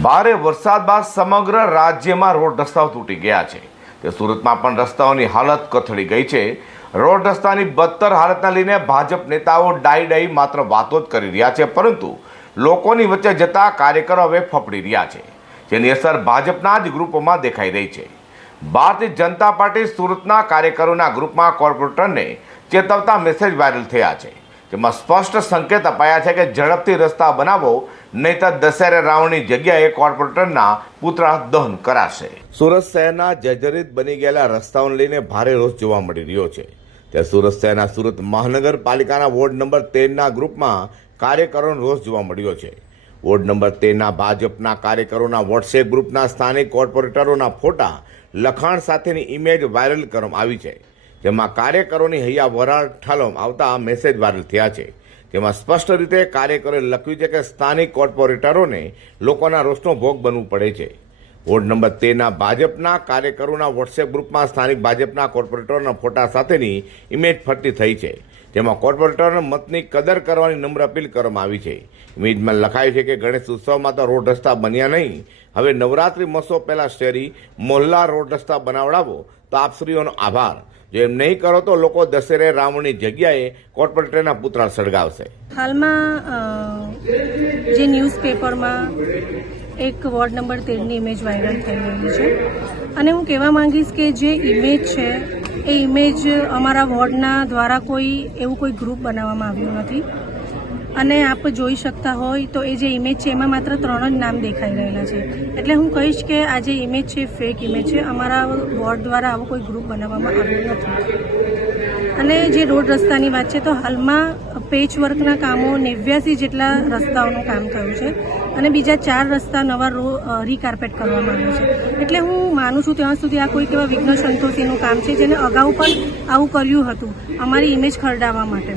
ભારે વરસાદ બાદ સમગ્ર રાજ્યમાં રોડ રસ્તાઓ તૂટી ગયા છે. તે સુરતમાં પણ રસ્તાઓની હાલત કથળી ગઈ છે. રોડ રસ્તાની બદતર હાલતને લઈને ભાજપ નેતાઓ ડાઈ ડાઈ માત્ર વાતો જ કરી રહ્યા છે, પરંતુ લોકોની વચ્ચે જતા કાર્યકરો હવે ફફડી રહ્યા છે, જેની અસર ભાજપના જ ગ્રુપોમાં દેખાઈ રહી છે. ભારતીય જનતા પાર્ટી સુરતના કાર્યકરોના ગ્રુપમાં કોર્પોરેટરને ચેતવતા મેસેજ વાયરલ થયા છે. જેમાં સ્પષ્ટ સંકેત અપાયા છે કે ઝડપથી રસ્તા બનાવો, નહીતર દશેરે રાવણની જગ્યાએ કોર્પોરેટરના પુતળા દહન કરાશે. સુરત શહેરના જર્જરિત બની ગયેલા રસ્તાઓને લઈને ભારે રોષ જોવા મળી રહ્યો છે. ત્યાં સુરત શહેરના સુરત મહાનગરપાલિકાના વોર્ડ નંબર તેરના ગ્રુપમાં કાર્યકરોનો રોષ જોવા મળ્યો છે. વોર્ડ નંબર તેરના ભાજપના કાર્યકરોના વોટ્સએપ ગ્રુપના સ્થાનિક કોર્પોરેટરોના ફોટા લખાણ સાથેની ઇમેજ વાયરલ કરવામાં આવી છે. જેમાં કાર્યકરોની હૈયા વરાળ ઠાલમ આવતા મેસેજ વાયરલ થયા છે. જેમાં સ્પષ્ટ રીતે કાર્યકરોએ લખ્યું છે કે સ્થાનિક કોર્પોરેટરોને લોકોના રોષનો ભોગ બનવું પડે છે. વોર્ડ નંબર તેરના ભાજપના કાર્યકરોના વોટ્સએપ ગ્રુપમાં સ્થાનિક ભાજપના કોર્પોરેટરોના ફોટા સાથેની ઇમેજ ફરતી થઈ છે. જેમાં કોર્પોરેટરોના મતની કદર કરવાની નમ્ર અપીલ કરવામાં આવી છે. ઇમેજમાં લખાયું છે કે ગણેશ ઉત્સવમાં તો રોડ રસ્તા બન્યા નહીં. હવે નવરાત્રિ મહોત્સવ પહેલાં શેરી, મોહલ્લા રોડ રસ્તા બનાવડાવો તો આપશ્રીઓનો આભાર. જો એમ નહીં કરો તો લોકો દશેરે રાવણની જગ્યાએ કોર્પોરેટરના પુતળા સળગાવશે. હાલમાં જે ન્યૂઝપેપરમાં એક વોર્ડ નંબર તેરની ઇમેજ વાયરલ થઈ રહી છે. અને હું કહેવા માંગીશ કે જે ઇમેજ છે, એ ઇમેજ અમારા વોર્ડના દ્વારા કોઈ, એવું કોઈ ગ્રુપ બનાવવામાં આવ્યું નથી. અને આપ જોઈ શકતા હોય તો એ જે ઇમેજ છે, એમાં માત્ર ત્રણ જ નામ દેખાઈ રહેલા છે. એટલે હું કહીશ કે આ જે ઇમેજ છે ફેક ઇમેજ છે, અમારા બોર્ડ દ્વારા આવો કોઈ ગ્રુપ બનાવવામાં આવ્યો નથી. અને જે રોડ રસ્તાની વાત છે, તો હાલમાં પેચ વર્કના કામો નેવ્યાસી જેટલા રસ્તાઓનું કામ થયું છે અને બીજા ચાર રસ્તા નવા રો રીકાર્પેટ કરવામાં આવ્યું છે. એટલે હું માનું છું, ત્યાં સુધી આ કોઈક એવા વિઘ્ન સંતોષીનું કામ છે, જેને અગાઉ પણ આવું કર્યું હતું, અમારી ઇમેજ ખરડાવવા માટે.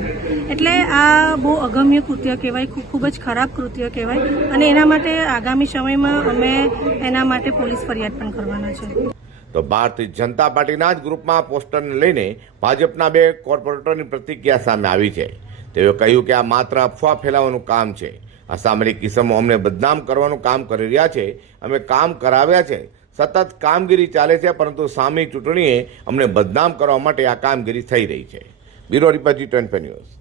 એટલે આ બહુ અગમ્ય કૃત્ય કહેવાય ખૂબ જ ખરાબ કૃત્ય કહેવાય, અને એના માટે આગામી સમયમાં અમે એના માટે પોલીસ ફરિયાદ પણ કરવાના છે. તો ભારતીય જનતા પાર્ટીના જ ગ્રુપમાં પોસ્ટરને લઈને ભાજપના બે કોર્પોરેટરની પ્રતિક્રિયા સામે આવી છે. તેઓએ કહ્યું કે આ માત્ર અફવા ફેલાવવાનું કામ છે. અસામરિક કિસમો અમને બદનામ કરવાનું કામ કરી રહ્યા છે. અમે કામ કરાવ્યા છે. સતત કામગીરી ચાલે છે, પરંતુ સામી ચૂંટણીએ અમને બદનામ કરવા માટે આ કામગીરી થઈ રહી છે. Bureau report G twenty news.